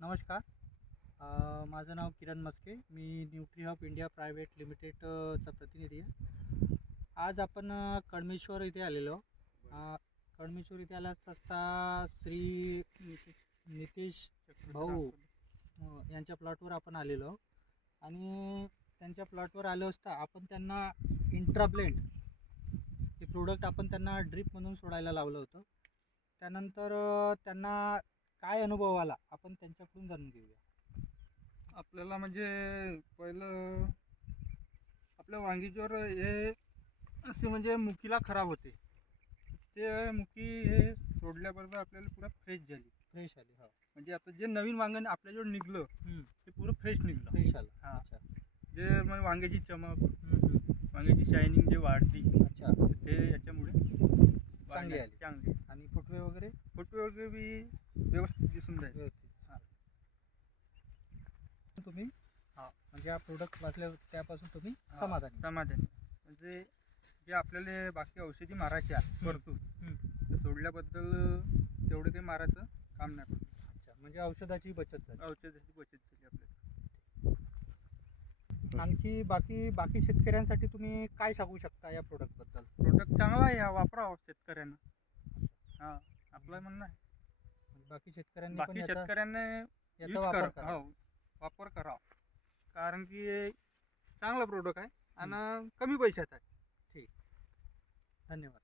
नमस्कार. माझं नाव किरण मस्के. मी न्यूट्रीहब India private लिमिटेडचा प्रतिनिधी आहे. आज आपण कळमेश्वर इथे आलेलो. कळमेश्वर इथे आला असता श्री नितीश भाऊ यांच्या प्लॉटवर आपण आलेलो आणि त्यांच्या प्लॉटवर आलो असता आपण त्यांना इंट्राब्लेंड हे प्रोडक्ट आपण त्यांना ड्रीप म्हणून सोडायला लावलं होतं. त्यानंतर त्यांना काय अनुभव आला आपण त्यांच्याकडून जाणून घेऊया. आपल्याला म्हणजे पहिलं आपल्या वांगीच्यावर हे असे म्हणजे मुकीला खराब होते. ते मुकी हे सोडल्याबरोबर आपल्याला पुरा फ्रेश झाली. फ्रेश आली. हो, म्हणजे आता जे नवीन वांगण आपल्याजवळ निघलं ते पुरं फ्रेश निघलं. फ्रेश आलं. हां. अच्छा. जे मग वांग्याची चमक, हम्म. वांग्याची शायनिंग जे वाढती अच्छा, ते याच्यामुळे चांगली आली. चांगली. आणि फुटवे वगैरे फोटो वगैरे बी व्यवस्थित दिसून जाईल. व्यवस्थित. हां. तुम्ही हां. म्हणजे हा प्रोडक्ट वाचल्या त्यापासून तुम्ही हां, समाधानी. समाधानी. म्हणजे जे आपल्याला बाकी औषधी मारायच्या भरपूर ते सोडल्याबद्दल तेवढं काही मारायचं काम नाही पडलं. अच्छा, म्हणजे औषधाची बचत झाली. औषधाची बचत झाली आपल्याला. आणखी बाकी शेतकऱ्यांसाठी तुम्ही काय सांगू शकता या प्रोडक्ट बद्दल? प्रोडक्ट चांगला आहे, हा वापरावा शेतकऱ्यांना. हां, आपलं म्हणणं आहे. बाकी शेतकऱ्यांनी पण बाकी याचा शेतकऱ्यांनी याचा यूज वापर कर करा. हो वापर करावा. कारण की हे चांगला प्रोडक्ट आहे आणि कमी पैशात आहे. धन्यवाद.